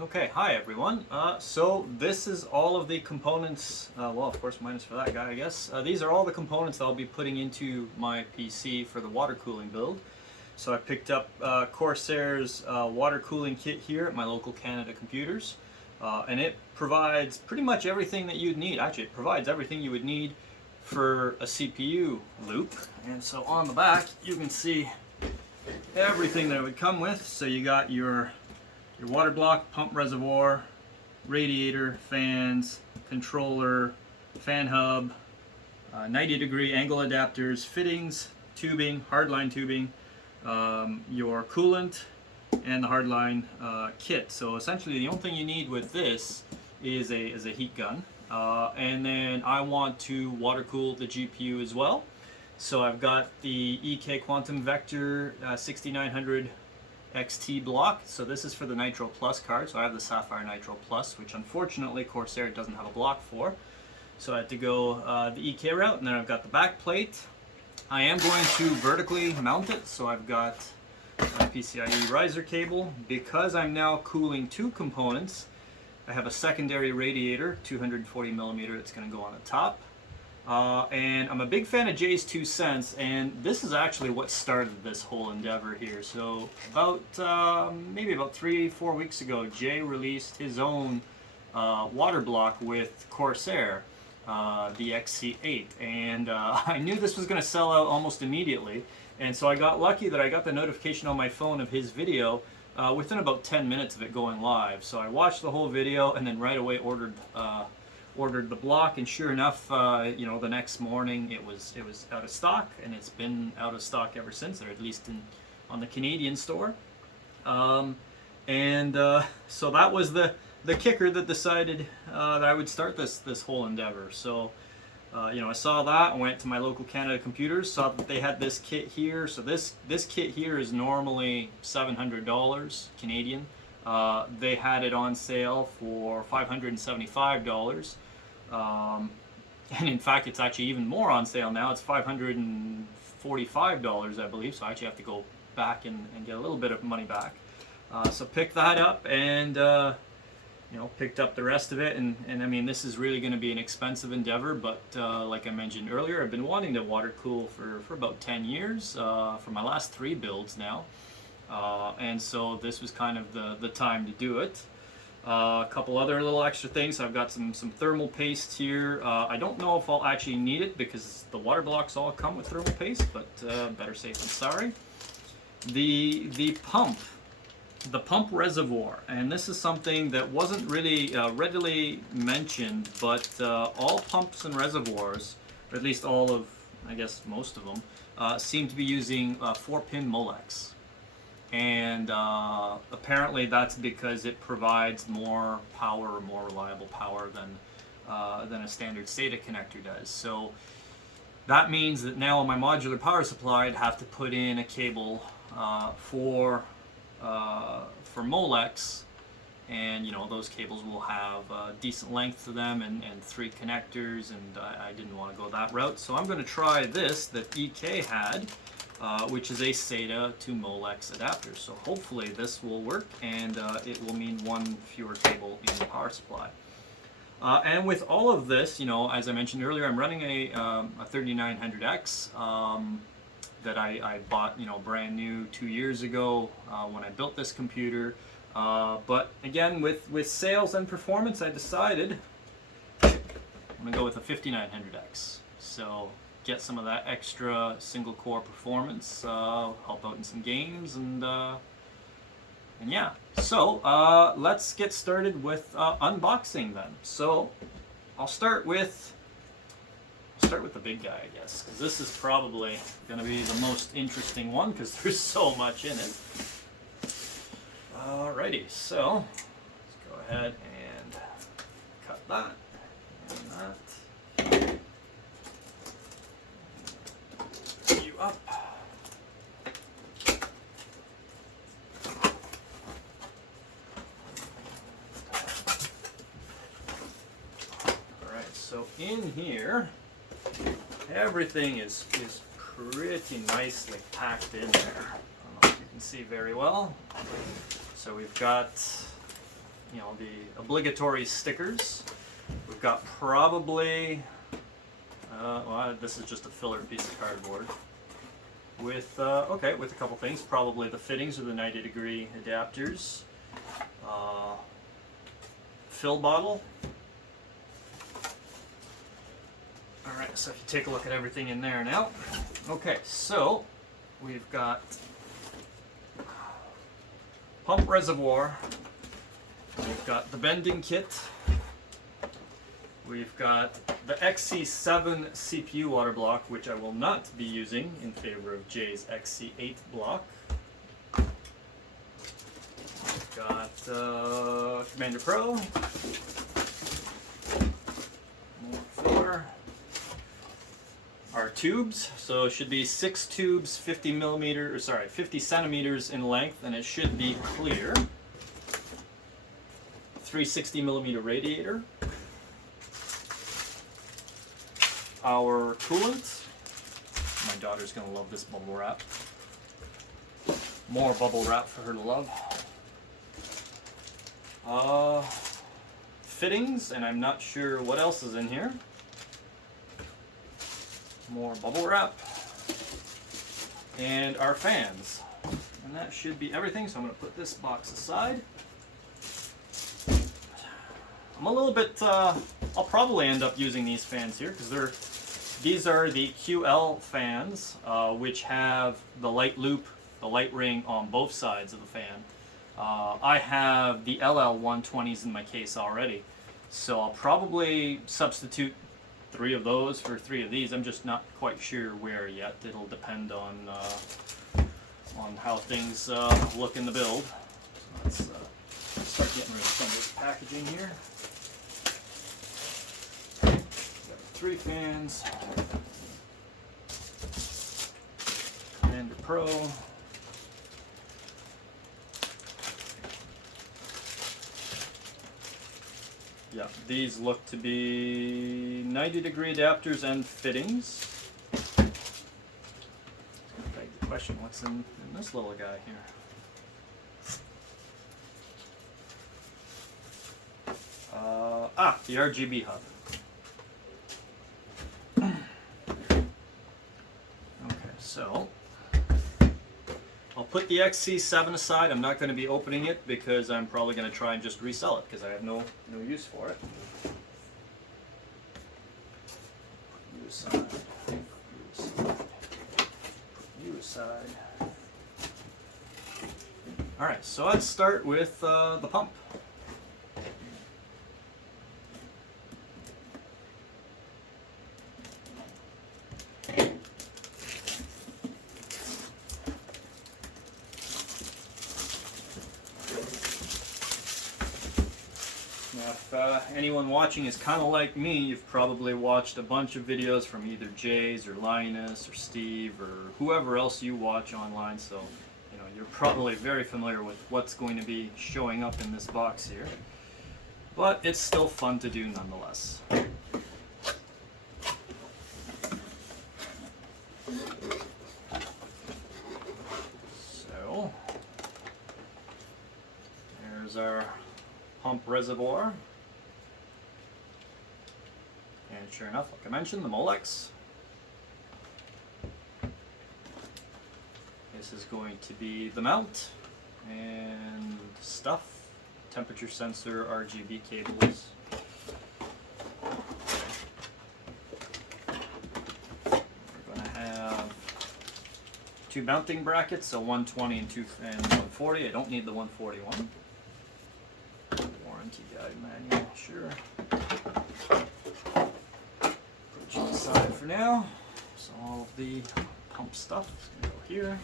Okay, hi everyone. So this is all of the components, well of course minus for that guy I guess. These are all the components that I'll be putting into my PC for the water cooling build. So I picked up Corsair's water cooling kit here at my local Canada Computers. And it provides pretty much everything that you'd need. Actually, it provides everything you would need for a CPU loop. And so on the back you can see everything that it would come with. So you got your water block, pump reservoir, radiator, fans, controller, fan hub, 90-degree angle adapters, fittings, tubing, hardline tubing, your coolant, and the hardline kit. So essentially the only thing you need with this is a heat gun. And then I want to water cool the GPU as well. So I've got the EKWB Quantum Vector 6900 XT block. So this is for the Nitro Plus card. So I have the Sapphire Nitro Plus, which unfortunately Corsair doesn't have a block for. So I had to go the EK route, and then I've got the back plate. I am going to vertically mount it, so I've got my PCIe riser cable. Because I'm now cooling two components, I have a secondary radiator, 240 millimeter, that's going to go on the top. And I'm a big fan of JayzTwoCents, and this is actually what started this whole endeavor here. So about maybe about 3-4 weeks ago, Jay released his own water block with Corsair, the XC8, and I knew this was going to sell out almost immediately, and so I got lucky that I got the notification on my phone of his video within about 10 minutes of it going live. So I watched the whole video and then right away ordered the block, and sure enough, you know, the next morning it was out of stock, and it's been out of stock ever since, or at least on the Canadian store. So that was the kicker that decided that I would start this whole endeavor. So you know, I saw that, I went to my local Canada Computers, saw that they had this kit here. So this kit here is normally $700 Canadian. They had it on sale for $575. And in fact, it's actually even more on sale now. It's $545, I believe. So I actually have to go back and get a little bit of money back. So picked that up, and you know, picked up the rest of it. And I mean, this is really going to be an expensive endeavor, but like I mentioned earlier, I've been wanting to water cool for about 10 years for my last 3 builds now. And so this was kind of the time to do it. A couple other little extra things. I've got some thermal paste here. I don't know if I'll actually need it because the water blocks all come with thermal paste, but better safe than sorry. The pump reservoir, and this is something that wasn't really readily mentioned, but all pumps and reservoirs, or at least all of, I guess most of them, seem to be using 4-pin Molex. And apparently that's because it provides more power, or more reliable power than a standard SATA connector does. So that means that now on my modular power supply I'd have to put in a cable for Molex, and you know, those cables will have decent length to them and 3 connectors, and I didn't want to go that route. So I'm going to try this that EK had, which is a SATA to Molex adapter. So hopefully this will work, and it will mean one fewer cable in the power supply. And with all of this, you know, as I mentioned earlier, I'm running a 3900X that I bought, you know, brand new 2 years ago when I built this computer. But again, with sales and performance, I decided I'm going to go with a 5900X. So get some of that extra single core performance, help out in some games, and yeah. So let's get started with unboxing then. So I'll start with the big guy, I guess, because this is probably going to be the most interesting one because there's so much in it. Alrighty, so let's go ahead and cut that and that. You up. Alright, so in here, everything is pretty nicely packed in there. I don't know if you can see very well. So we've got you know, the obligatory stickers. We've got probably, well, this is just a filler piece of cardboard. With, okay, with a couple things, probably the fittings of the 90-degree adapters, fill bottle. Alright, so if you take a look at everything in there now. Okay, so we've got pump reservoir, we've got the bending kit, we've got the XC7 CPU water block, which I will not be using in favor of Jay's XC8 block. We've got Commander Pro, more filler. Our tubes, so it should be 6 tubes, 50 centimeters in length, and it should be clear. 360 millimeter radiator. Our coolant. My daughter's gonna love this bubble wrap. More bubble wrap for her to love. Fittings, and I'm not sure what else is in here. More bubble wrap, and our fans, and that should be everything. So I'm going to put this box aside. I'm a little bit, I'll probably end up using these fans here because these are the QL fans, which have the light loop, the light ring on both sides of the fan. I have the LL120s in my case already, so I'll probably substitute 3 of those for 3 of these. I'm just not quite sure where yet. It'll depend on how things look in the build. So let's start getting rid of some of this packaging here. Got 3 fans. Commander Pro. Yeah, these look to be 90-degree adapters and fittings. Beg the question, what's in this little guy here? The RGB hub. Okay, so I'll put the XC7 aside. I'm not going to be opening it because I'm probably going to try and just resell it because I have no use for it. Put you aside. Put you aside. Alright, so let's start with the pump. If anyone watching is kind of like me, you've probably watched a bunch of videos from either Jay's or Linus or Steve or whoever else you watch online, so you know you're probably very familiar with what's going to be showing up in this box here. But it's still fun to do nonetheless. So there's our pump reservoir, and sure enough, like I mentioned, the Molex. This is going to be the mount and stuff, temperature sensor, RGB cables. We're going to have 2 mounting brackets, so 120 and 140. I don't need the 141. Warranty guide manual, sure. Put you aside for now. So all of the pump stuff is going to go here.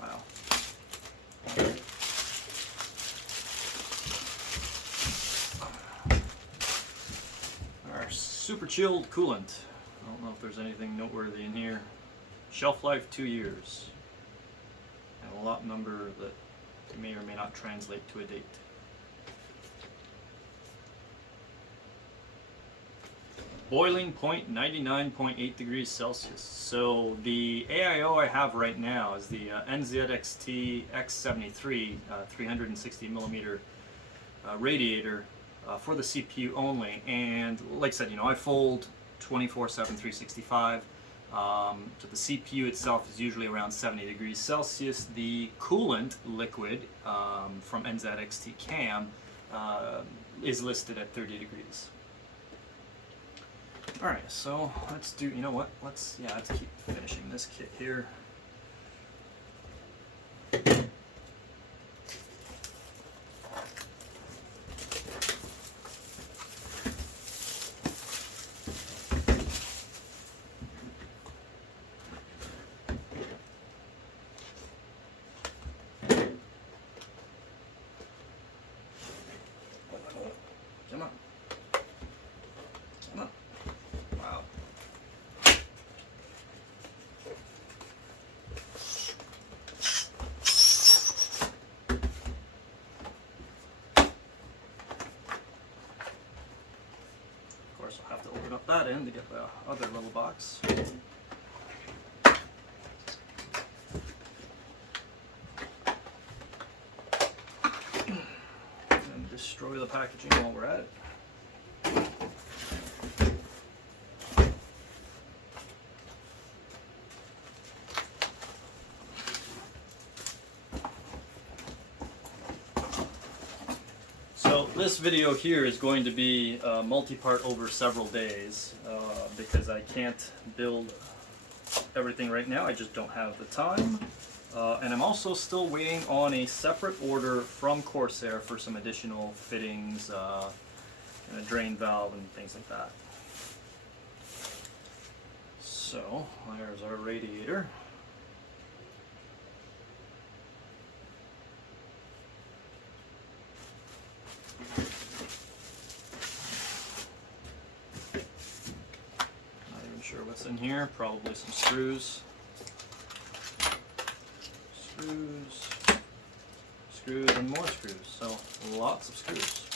Wow. Our super chilled coolant. I don't know if there's anything noteworthy in here. Shelf life 2 years. And a lot number that may or may not translate to a date. boiling point 99.8 degrees Celsius. So the AIO I have right now is the NZXT X73 360 millimeter radiator for the CPU only. And like I said, you know, I fold 24/7 365. So the CPU itself is usually around 70 degrees Celsius. The coolant liquid from NZXT Cam is listed at 30 degrees. Alright, so let's do, you know what, let's keep finishing this kit here. Come on. Come on. Wow. Of course, I'll have to open up that end to get the other little box. And destroy the packaging while we're at it. So this video here is going to be multi-part over several days because I can't build everything right now. I just don't have the time. And I'm also still waiting on a separate order from Corsair for some additional fittings and a drain valve and things like that. So there's our radiator. Not even sure what's in here, probably some screws. Screws and more screws, so lots of screws.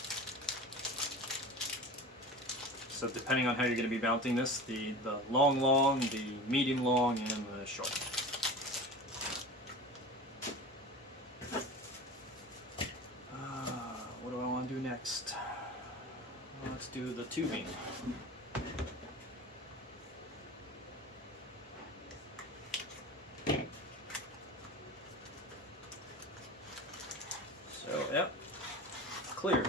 So depending on how you're going to be mounting this, the long, the medium long, and the short. What do I want to do next? Let's do the tubing. Yep, clear.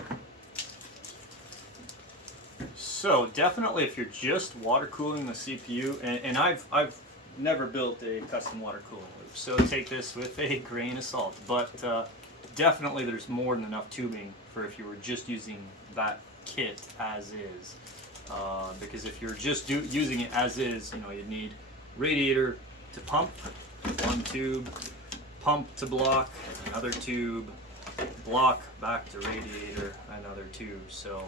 So definitely if you're just water cooling the CPU, and I've never built a custom water cooling loop, so take this with a grain of salt, but definitely there's more than enough tubing for if you were just using that kit as is. Because if you're just using it as is, you know, you'd need radiator to pump, one tube, pump to block, another tube, block back to radiator, another tube. So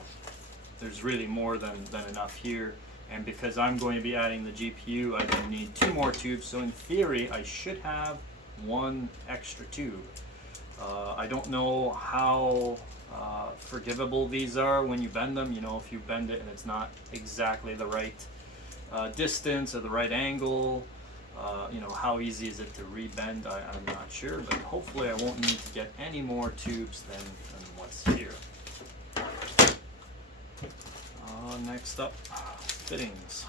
there's really more than enough here, and because I'm going to be adding the GPU, I then need 2 more tubes, so in theory I should have 1 extra tube. I don't know how forgivable these are when you bend them. You know, if you bend it and it's not exactly the right distance or the right angle, you know, how easy is it to rebend? I'm not sure, but hopefully I won't need to get any more tubes than what's here. Next up, fittings.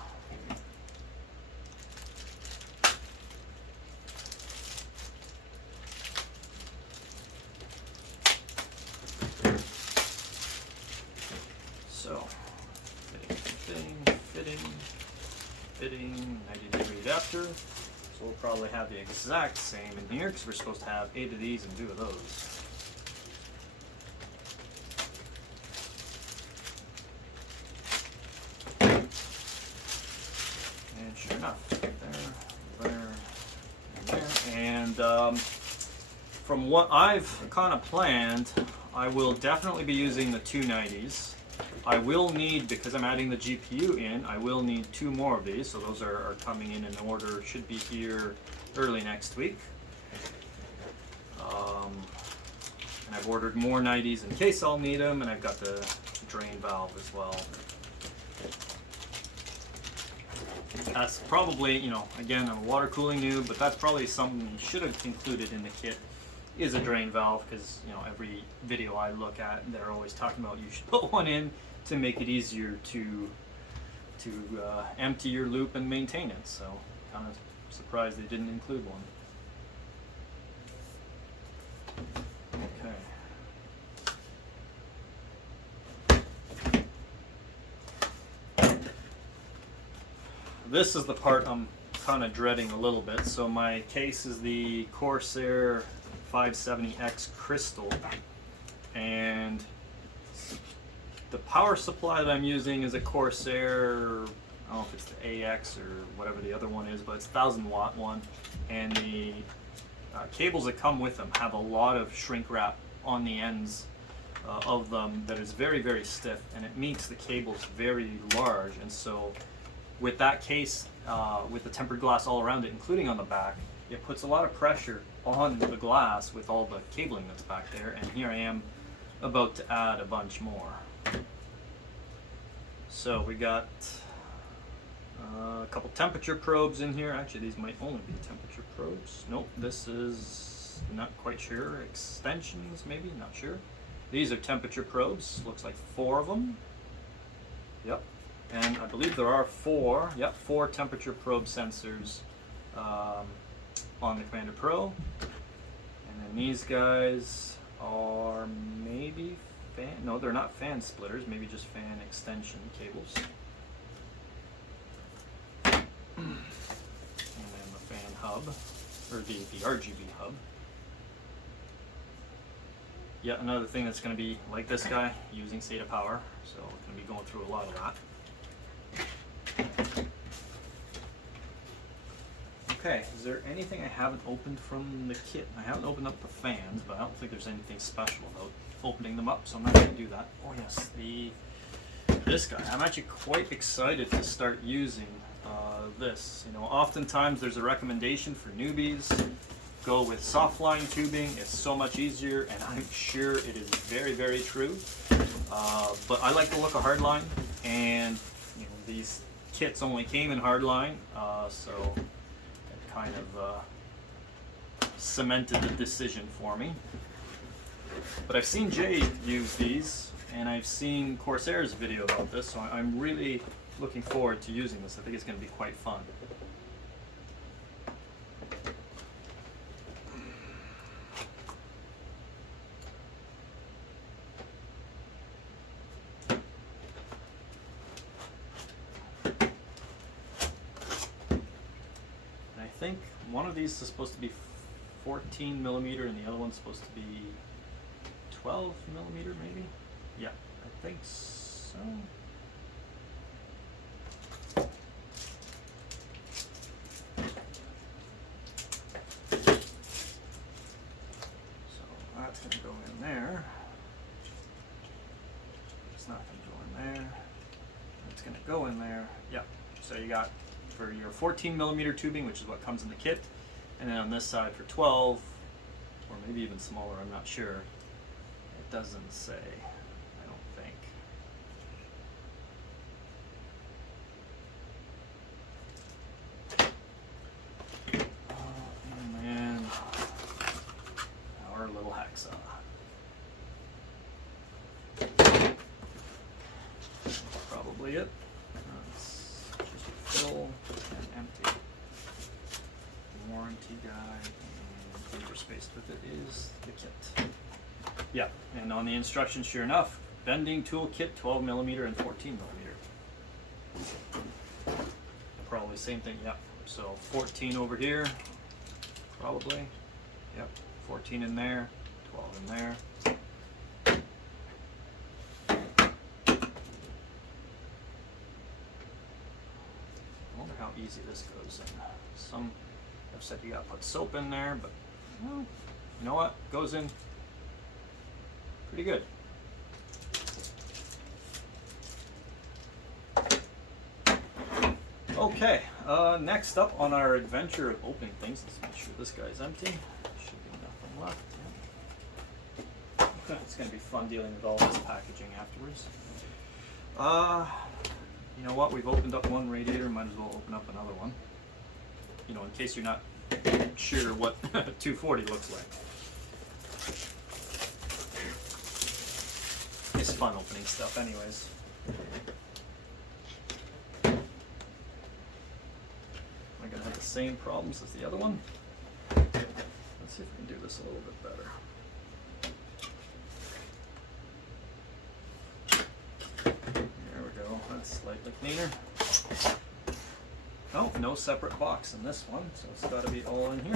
So, fitting, 90-degree adapter. So we'll probably have the exact same in here because we're supposed to have 8 of these and 2 of those. And sure enough, there, and there. And from what I've kind of planned, I will definitely be using the 290s. I will need, because I'm adding the GPU in, I will need 2 more of these, so those are coming in order, should be here early next week. And I've ordered more 90s in case I'll need them, and I've got the drain valve as well. That's probably, you know, again, I'm a water cooling noob, but that's probably something you should have included in the kit, is a drain valve, because, you know, every video I look at, they're always talking about you should put one in to make it easier to empty your loop and maintain it. So kind of surprised they didn't include one. Okay. This is the part I'm kind of dreading a little bit. So my case is the Corsair 570X Crystal, and the power supply that I'm using is a Corsair, I don't know if it's the AX or whatever the other one is, but it's a 1000-watt one, and the cables that come with them have a lot of shrink wrap on the ends of them that is very, very stiff, and it makes the cables very large. And so with that case, with the tempered glass all around it, including on the back, it puts a lot of pressure on the glass with all the cabling that's back there, and here I am about to add a bunch more. So we got a couple temperature probes in here. Actually, these might only be temperature probes. Nope, this is not quite sure. Extensions, maybe, not sure. These are temperature probes. Looks like 4 of them. Yep. And I believe there are 4 temperature probe sensors on the Commander Pro. And then these guys are maybe fan, no, they're not fan splitters, maybe just fan extension cables. And then the fan hub, or the RGB hub. Yet another thing that's going to be like this guy, using SATA power, so we're going to be going through a lot of that. Okay, is there anything I haven't opened from the kit? I haven't opened up the fans, but I don't think there's anything special about opening them up, so I'm not going to do that. Oh yes, this guy. I'm actually quite excited to start using this. You know, oftentimes there's a recommendation for newbies, go with soft line tubing. It's so much easier, and I'm sure it is very, very true. But I like the look of Hardline, and you know, these kits only came in Hardline, so it kind of cemented the decision for me. But I've seen Jay use these, and I've seen Corsair's video about this, so I'm really looking forward to using this. I think it's going to be quite fun. And I think one of these is supposed to be 14 millimeter and the other one's supposed to be 12 millimeter, maybe? Yeah, I think so. So that's going to go in there. It's not going to go in there. It's going to go in there. Yeah, so you got for your 14 millimeter tubing, which is what comes in the kit, and then on this side for 12, or maybe even smaller, I'm not sure. It doesn't say, I don't think. Oh man, our little hacksaw. That's probably it. Let's just fill and empty. Warranty guide, and interspaced with it is the kit. Yeah, and on the instructions, sure enough, bending tool kit, 12 millimeter and 14 millimeter. Probably same thing, yeah. So 14 over here, probably. Yep, 14 in there, 12 in there. I wonder how easy this goes in. Some have said you gotta put soap in there, but well, you know what? Goes in pretty good. Okay, next up on our adventure of opening things, let's make sure this guy's empty. Should be nothing left. Yeah. Okay, it's gonna be fun dealing with all this packaging afterwards. You know what? We've opened up one radiator. might as well open up another one. You know, in case you're not sure what 240 looks like. It's fun opening stuff anyways. Am I gonna have the same problems as the other one? Let's see if we can do this a little bit better. There we go, that's slightly cleaner. Oh, no separate box in this one, so it's got to be all in here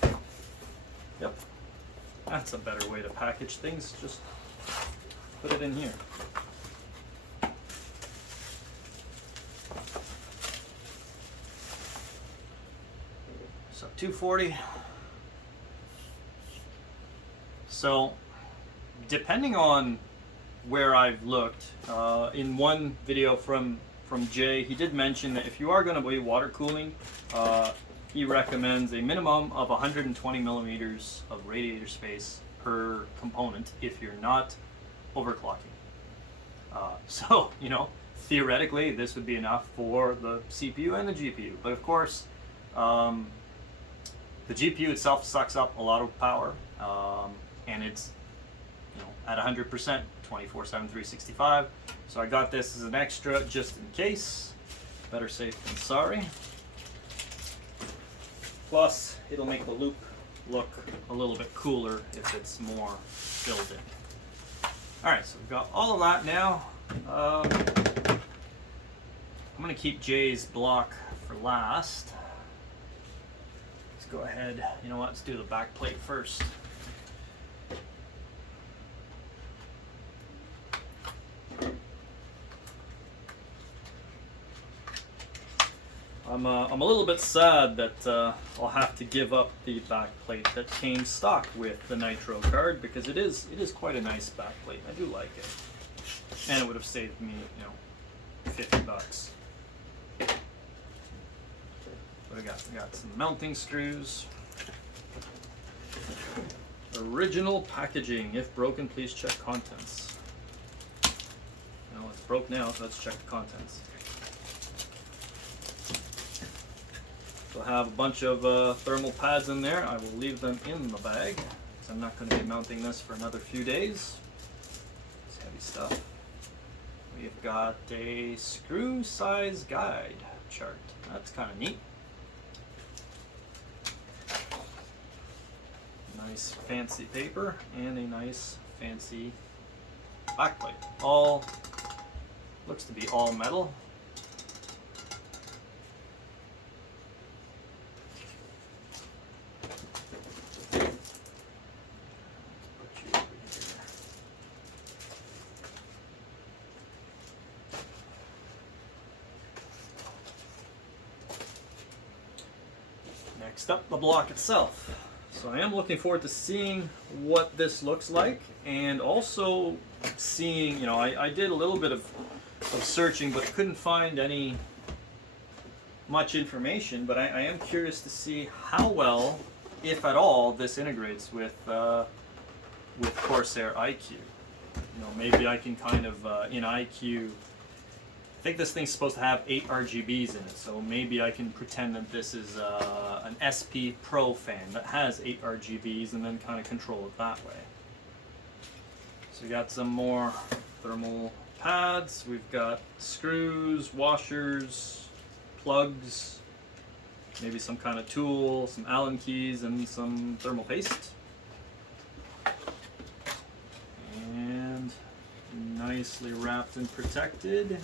then. Yep, that's a better way to package things, just put it in here. So 240. So depending on where I've looked, in one video from Jay, he did mention that if you are going to be water cooling, he recommends a minimum of 120 millimeters of radiator space per component if you're not overclocking. So, you know, theoretically this would be enough for the CPU and the GPU, but of course the GPU itself sucks up a lot of power, and it's, you know, at 100%, 24/7, 365. So I got this as an extra just in case. Better safe than sorry. Plus, it'll make the loop look a little bit cooler if it's more filled in. Alright, so we've got all of that now. I'm going to keep Jay's block for last. Let's go ahead, you know what, let's do the back plate first. I'm a little bit sad that I'll have to give up the back plate that came stock with the Nitro card, because it is quite a nice back plate. I do like it, and it would have saved me, you know, $50. What do we got? We got some mounting screws. Original packaging. If broken, please check contents. Well, it's broke now, so let's check the contents. We'll have a bunch of thermal pads in there. I will leave them in the bag, because I'm not going to be mounting this for another few days. It's heavy stuff. We've got a screw size guide chart. That's kind of neat. Nice fancy paper and a nice fancy backplate. All looks to be all metal. Next up, the block itself. So I am looking forward to seeing what this looks like, and also seeing, you know, I did a little bit of searching, but couldn't find any much information, but I am curious to see how well, if at all, this integrates with Corsair iQ. You know, maybe I can kind of, in iQ, I think this thing's supposed to have 8 RGBs in it, so maybe I can pretend that this is an SP Pro fan that has 8 RGBs and then kind of control it that way. So we got some more thermal pads, we've got screws, washers, plugs, maybe some kind of tool, some Allen keys, and some thermal paste. And nicely wrapped and protected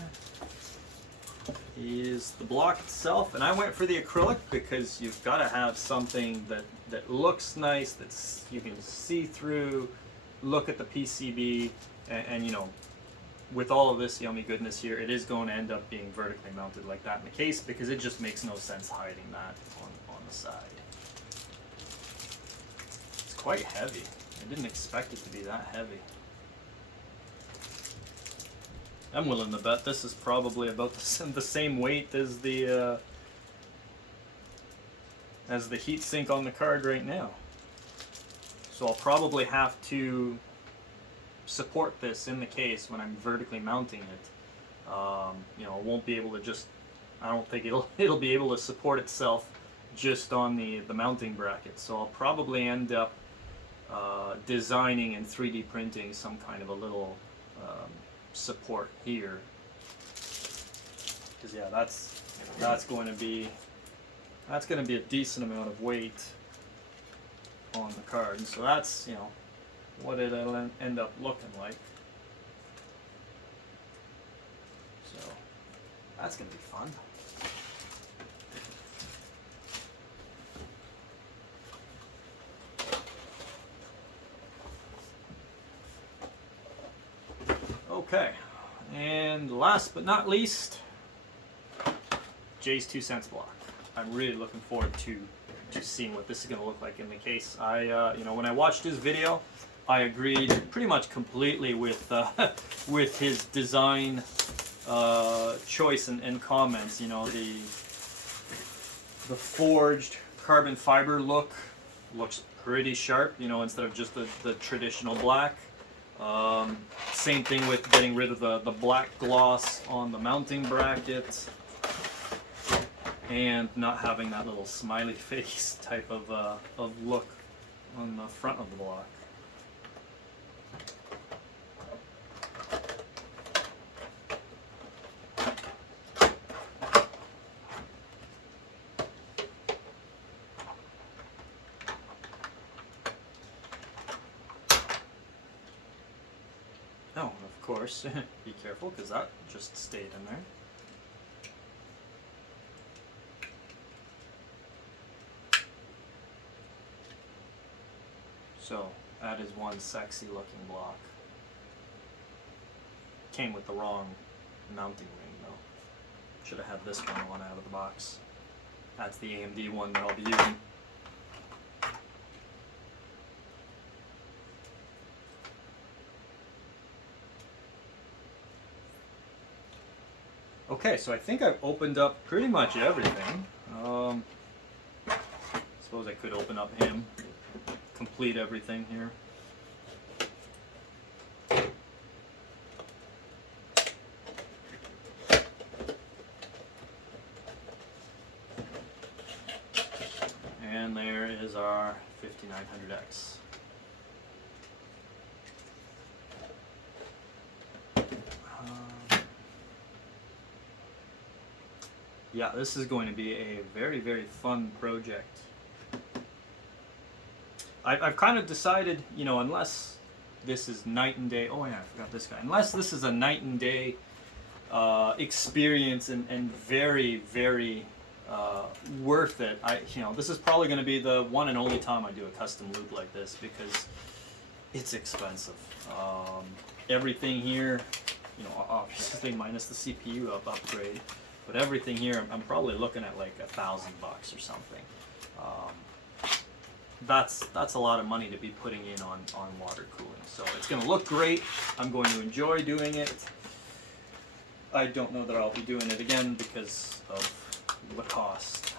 is the block itself, and I went for the acrylic because you've got to have something that looks nice, that's you can see through, look at the PCB, and you know, with all of this yummy goodness here, it is going to end up being vertically mounted like that in the case, because it just makes no sense hiding that on the side. It's quite heavy. I didn't expect it to be that heavy. I'm willing to bet this is probably about the same weight as the heat sink on the card right now. So I'll probably have to support this in the case when I'm vertically mounting it. You know, I won't be able to just I don't think it'll be able to support itself just on the mounting bracket. So I'll probably end up designing and 3D printing some kind of a little support here. Because yeah, that's going to be a decent amount of weight on the card. And so that's, you know, what it'll end up looking like. So that's going to be fun. Okay, and last but not least, JayzTwoCents block. I'm really looking forward to seeing what this is going to look like in the case. You know, when I watched his video, I agreed pretty much completely with with his design choice and comments. You know, the forged carbon fiber look looks pretty sharp. You know, instead of just the traditional black. Same thing with getting rid of the black gloss on the mounting bracket and not having that little smiley face type of look on the front of the block. Oh, of course, be careful because that just stayed in there. So that is one sexy looking block. Came with the wrong mounting ring though. Should have had this one out of the box. That's the AMD one that I'll be using. Okay, so I think I've opened up pretty much everything. Suppose I could open up him, complete everything here. And there is our 5900X. Yeah, this is going to be a very, very fun project. I've kind of decided, you know, unless this is night and day, oh yeah, I forgot this guy. Unless this is a night and day experience and very, very worth it, you know, this is probably going to be the one and only time I do a custom loop like this because it's expensive. Everything here, you know, obviously minus the CPU upgrade. But everything here, I'm probably looking at like $1,000 or something. That's a lot of money to be putting in on water cooling. So it's going to look great. I'm going to enjoy doing it. I don't know that I'll be doing it again because of the cost.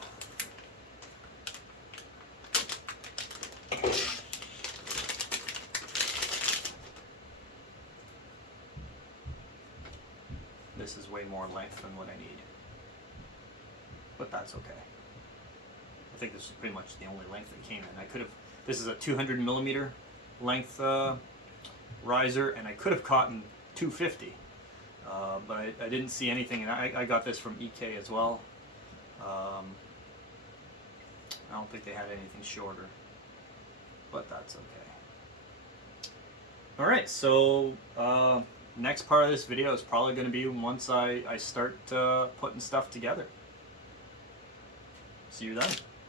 This is way more length than what I need. But that's okay. I think this is pretty much the only length that came in. I could have, this is a 200 millimeter length riser, and I could have gotten 250, but I didn't see anything, and I got this from EK as well. I don't think they had anything shorter, but that's okay. Alright, so next part of this video is probably going to be once I start putting stuff together. See you then.